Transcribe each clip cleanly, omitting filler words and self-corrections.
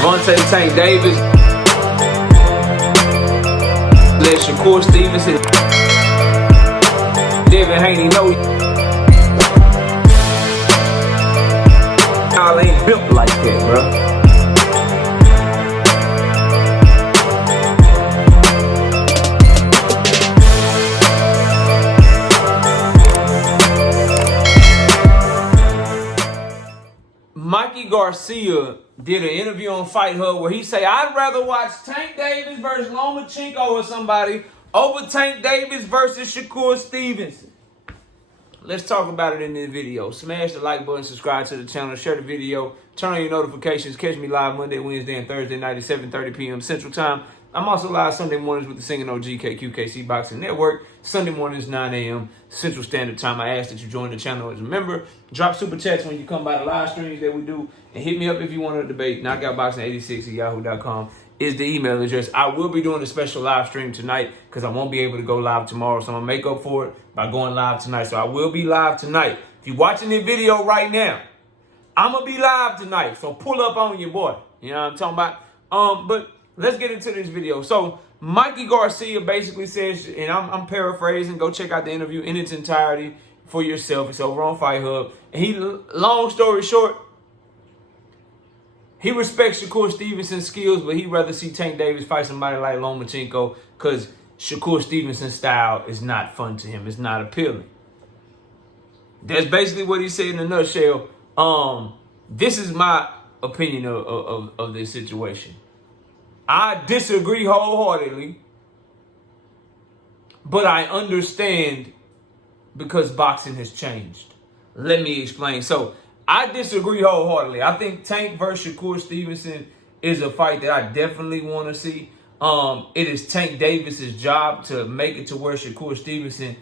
Gervonta Tank Davis. Let Shakur Stevenson. Devin Haney know y'all ain't built like that, bro. Mikey Garcia did an interview on Fight Hub where he say, I'd rather watch Tank Davis versus Lomachenko or somebody over Tank Davis versus Shakur Stevenson. Let's talk about it in this video. Smash the like button, subscribe to the channel, share the video, turn on your notifications. Catch me live Monday, Wednesday, and Thursday night at 7:30 p.m. Central Time. I'm also live Sunday mornings with the Singing OG KQKC Boxing Network. Sunday mornings, 9 a.m. Central Standard Time. I ask that you join the channel as a member. Drop super chats when you come by the live streams that we do. And hit me up if you want to debate. KnockoutBoxing86@yahoo.com is the email address. I will be doing a special live stream tonight because I won't be able to go live tomorrow. So I'm going to make up for it by going live tonight. So I will be live tonight. If you're watching this video right now, I'm going to be live tonight. So pull up on your boy. You know what I'm talking about? But let's get into this video. So Mikey Garcia basically says, and I'm paraphrasing, go check out the interview in its entirety for yourself. It's over on Fight Hub. And long story short, he respects Shakur Stevenson's skills, but he'd rather see Tank Davis fight somebody like Lomachenko because Shakur Stevenson's style is not fun to him. It's not appealing. That's basically what he said in a nutshell. This is my opinion of this situation. I disagree wholeheartedly, but I understand because boxing has changed. Let me explain. So I disagree wholeheartedly. I think Tank versus Shakur Stevenson is a fight that I definitely want to see. It is Tank Davis's job to make it to where Shakur Stevenson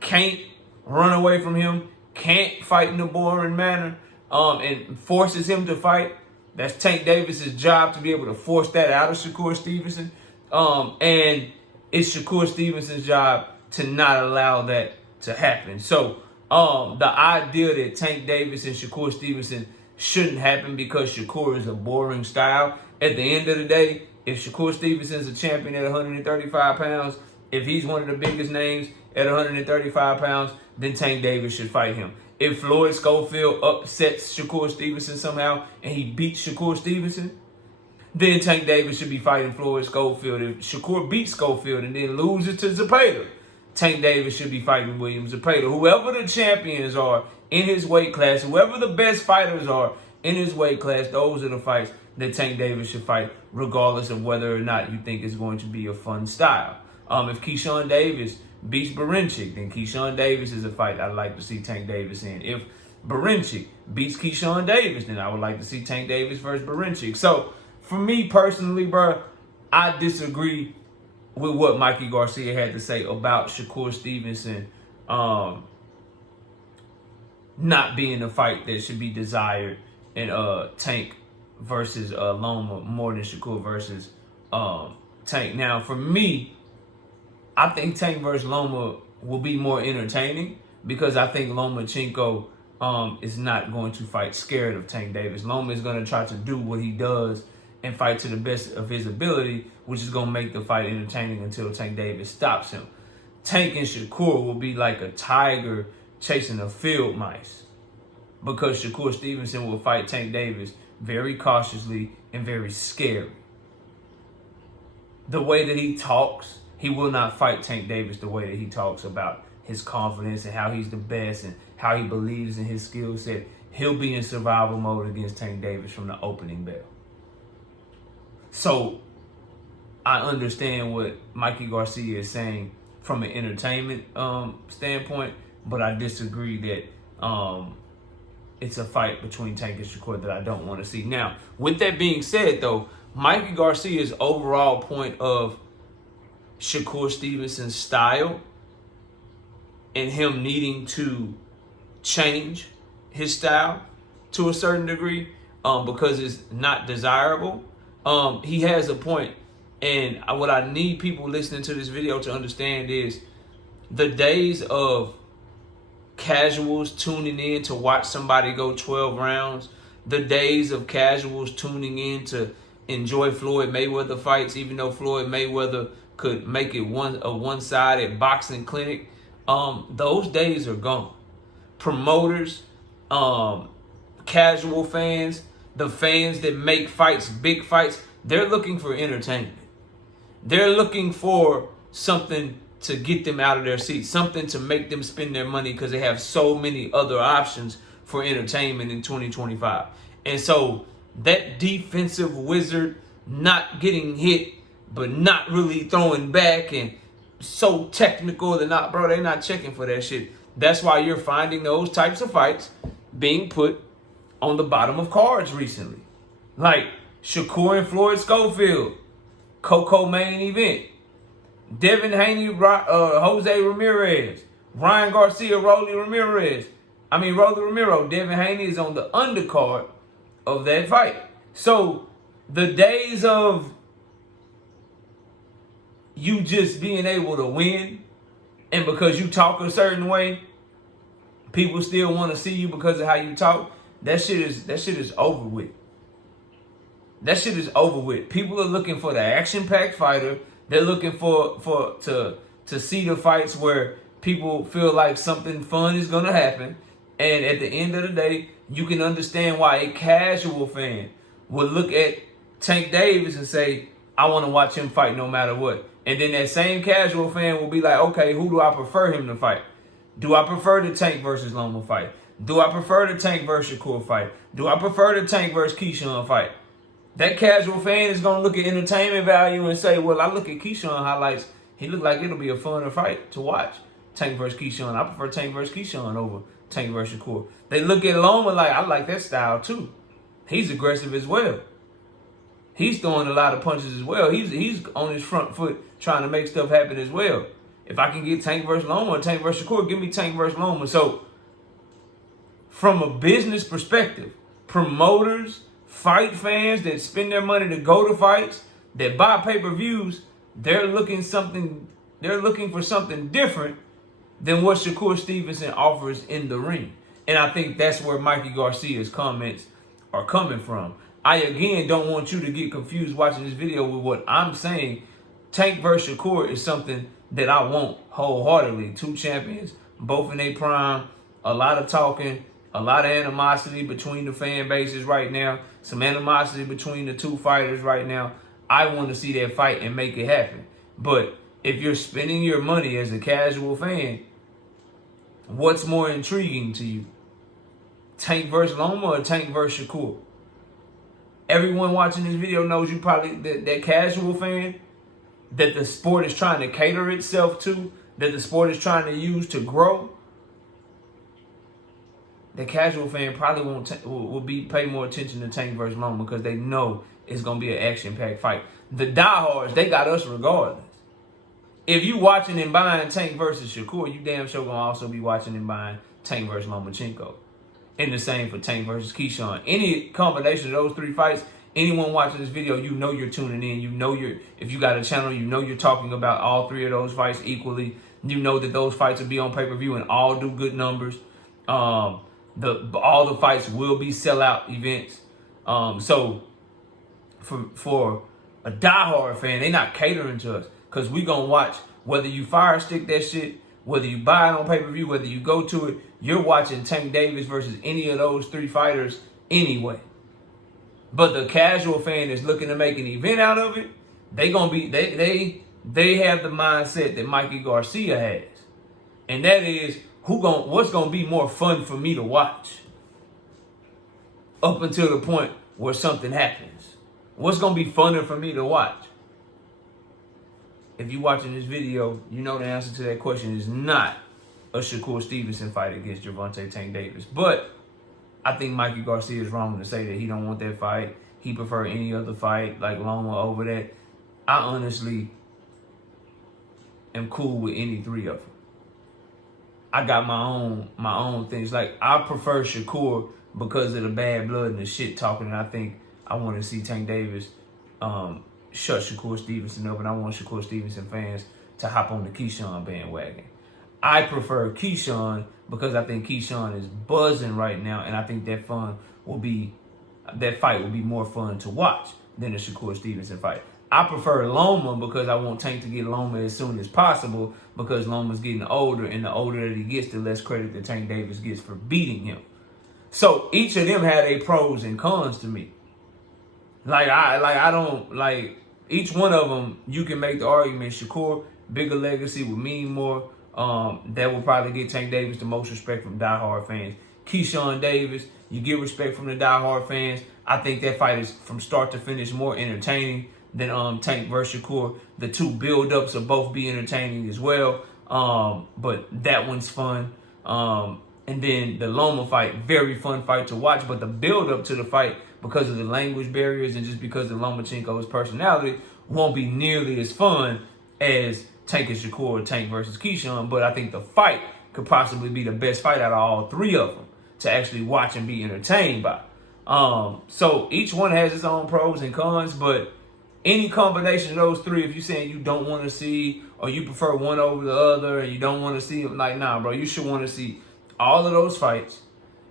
can't run away from him, can't fight in a boring manner, and forces him to fight. That's Tank Davis's job to be able to force that out of Shakur Stevenson. And it's Shakur Stevenson's job to not allow that to happen. So the idea that Tank Davis and Shakur Stevenson shouldn't happen because Shakur is a boring style. At the end of the day, if Shakur Stevenson is a champion at 135 pounds, if he's one of the biggest names at 135 pounds, then Tank Davis should fight him. If Floyd Schofield upsets Shakur Stevenson somehow and he beats Shakur Stevenson, then Tank Davis should be fighting Floyd Schofield. If Shakur beats Schofield and then loses to Zepeda, Tank Davis should be fighting William Zepeda. Whoever the champions are in his weight class, whoever the best fighters are in his weight class, those are the fights that Tank Davis should fight, regardless of whether or not you think it's going to be a fun style. If Keyshawn Davis beats Berinchik, then Keyshawn Davis is a fight I'd like to see Tank Davis in. If Berinchik beats Keyshawn Davis, then I would like to see Tank Davis versus Berinchik. So, for me personally, bro, I disagree with what Mikey Garcia had to say about Shakur Stevenson not being a fight that should be desired in Tank versus Loma more than Shakur versus Tank. Now, for me, I think Tank versus Loma will be more entertaining because I think Lomachenko is not going to fight scared of Tank Davis. Loma is going to try to do what he does and fight to the best of his ability, which is going to make the fight entertaining until Tank Davis stops him. Tank and Shakur will be like a tiger chasing a field mice because Shakur Stevenson will fight Tank Davis very cautiously and very scary. The way that he talks, he will not fight Tank Davis the way that he talks about his confidence and how he's the best and how he believes in his skill set. He'll be in survival mode against Tank Davis from the opening bell. So I understand what Mikey Garcia is saying from an entertainment standpoint, but I disagree that it's a fight between Tank and Shakur that I don't want to see. Now, with that being said, though, Mikey Garcia's overall point of Shakur Stevenson's style and him needing to change his style to a certain degree because it's not desirable, he has a point. And what I need people listening to this video to understand is the days of casuals tuning in to watch somebody go 12 rounds, the days of casuals tuning in to enjoy Floyd Mayweather fights, even though Floyd Mayweather could make it a one-sided boxing clinic. Those days are gone. Promoters, casual fans, the fans that make fights, big fights, they're looking for entertainment. They're looking for something to get them out of their seats, something to make them spend their money because they have so many other options for entertainment in 2025. And so that defensive wizard not getting hit, but not really throwing back and so technical, they're not checking for that shit. That's why you're finding those types of fights being put on the bottom of cards recently. Like Shakur and Floyd Schofield, Coco main event. Devin Haney, Jose Ramirez. Ryan Garcia, Rolly Romero. Devin Haney is on the undercard of that fight. So the days of you just being able to win, and because you talk a certain way, people still want to see you because of how you talk, that shit is over with. That shit is over with. People are looking for the action-packed fighter. They're looking to see the fights where people feel like something fun is gonna happen. And at the end of the day, you can understand why a casual fan would look at Tank Davis and say, I want to watch him fight no matter what. And then that same casual fan will be like, okay, who do I prefer him to fight? Do I prefer the Tank versus Loma fight? Do I prefer the Tank versus Shakur fight? Do I prefer the Tank versus Keyshawn fight? That casual fan is going to look at entertainment value and say, well, I look at Keyshawn highlights. He looked like it'll be a funner fight to watch. Tank versus Keyshawn. I prefer Tank versus Keyshawn over Tank versus Shakur. They look at Loma like, I like that style too. He's aggressive as well. He's throwing a lot of punches as well. He's on his front foot trying to make stuff happen as well. If I can get Tank versus Loma or Tank versus Shakur, give me Tank versus Loma. So, from a business perspective, promoters, fight fans that spend their money to go to fights, that buy pay-per-views, they're looking for something different than what Shakur Stevenson offers in the ring. And I think that's where Mikey Garcia's comments are coming from. I, again, don't want you to get confused watching this video with what I'm saying. Tank versus Shakur is something that I want wholeheartedly. Two champions, both in their prime, a lot of talking, a lot of animosity between the fan bases right now, some animosity between the two fighters right now. I want to see that fight and make it happen. But if you're spending your money as a casual fan, what's more intriguing to you? Tank versus Loma or Tank versus Shakur? Everyone watching this video knows you probably, that casual fan that the sport is trying to cater itself to, that the sport is trying to use to grow. The casual fan probably will pay more attention to Tank versus Loma because they know it's going to be an action-packed fight. The diehards, they got us regardless. If you watching and buying Tank versus Shakur, you damn sure going to also be watching and buying Tank versus Lomachenko. And the same for Tank versus Keyshawn. Any combination of those three fights, anyone watching this video, you know you're tuning in. You know if you got a channel, you know you're talking about all three of those fights equally. You know that those fights will be on pay-per-view and all do good numbers. All the fights will be sellout events. So for a diehard fan, they not catering to us because we gonna watch whether you fire stick that shit, whether you buy it on pay-per-view, whether you go to it. You're watching Tank Davis versus any of those three fighters anyway. But the casual fan is looking to make an event out of it. They have the mindset that Mikey Garcia has, and that is what's gonna be more fun for me to watch up until the point where something happens. What's gonna be funner for me to watch? If you're watching this video, you know the answer to that question is not a Shakur Stevenson fight against Gervonta Tank Davis. But I think Mikey Garcia is wrong to say that he don't want that fight. He prefer any other fight like Loma over that. I honestly am cool with any three of them. I got my own things. Like, I prefer Shakur because of the bad blood and the shit talking. And I think I want to see Tank Davis shut Shakur Stevenson up. And I want Shakur Stevenson fans to hop on the Keyshawn bandwagon. I prefer Keyshawn because I think Keyshawn is buzzing right now. And I think that fight will be more fun to watch. than the Shakur Stevenson fight. I prefer Loma because I want Tank to get Loma as soon as possible because Loma's getting older, and the older that he gets, the less credit that Tank Davis gets for beating him. So each of them had a pros and cons to me. I don't like each one of them. You can make the argument Shakur, bigger legacy would mean more. That will probably get Tank Davis the most respect from diehard fans. Keyshawn Davis, you get respect from the diehard fans. I think that fight is from start to finish more entertaining than Tank versus Shakur. The two build-ups will both be entertaining as well. But that one's fun. And then the Loma fight, very fun fight to watch. But the build-up to the fight, because of the language barriers and just because of Lomachenko's personality, won't be nearly as fun as Tank and Shakur or Tank versus Keyshawn. But I think the fight could possibly be the best fight out of all three of them to actually watch and be entertained by. So each one has its own pros and cons, but any combination of those three, if you're saying you don't want to see or you prefer one over the other and you don't want to see them, like, nah, bro, you should want to see all of those fights.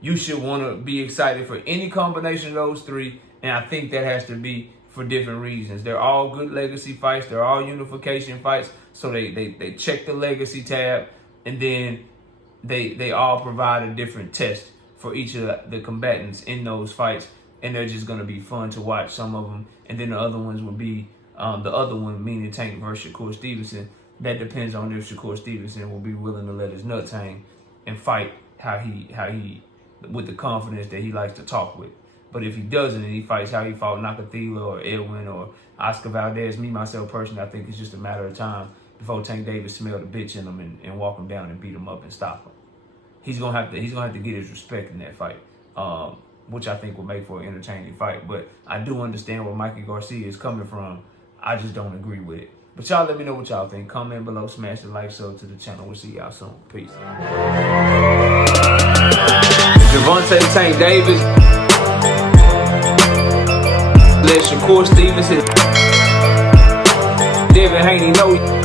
You should want to be excited for any combination of those three, and I think that has to be for different reasons. They're all good legacy fights. They're all unification fights, so they check the legacy tab, and then they all provide a different test for each of the combatants in those fights, and they're just going to be fun to watch, some of them. And then the other ones would be, the other one, meaning Tank versus Shakur Stevenson. That depends on if Shakur Stevenson will be willing to let his nuts hang and fight how he with the confidence that he likes to talk with. But if he doesn't and he fights how he fought Nakathila or Edwin or Oscar Valdez, me, myself, personally, I think it's just a matter of time before Tank Davis smelled the bitch in him and walk him down and beat him up and stop him. He's gonna have to get his respect in that fight, which I think will make for an entertaining fight. But I do understand where Mikey Garcia is coming from. I just don't agree with it. But y'all let me know what y'all think. Comment below, smash the like, sub to the channel. We'll see y'all soon. Peace. Gervonta Tank Davis. Let Shakur Stevenson. Devin Haney know.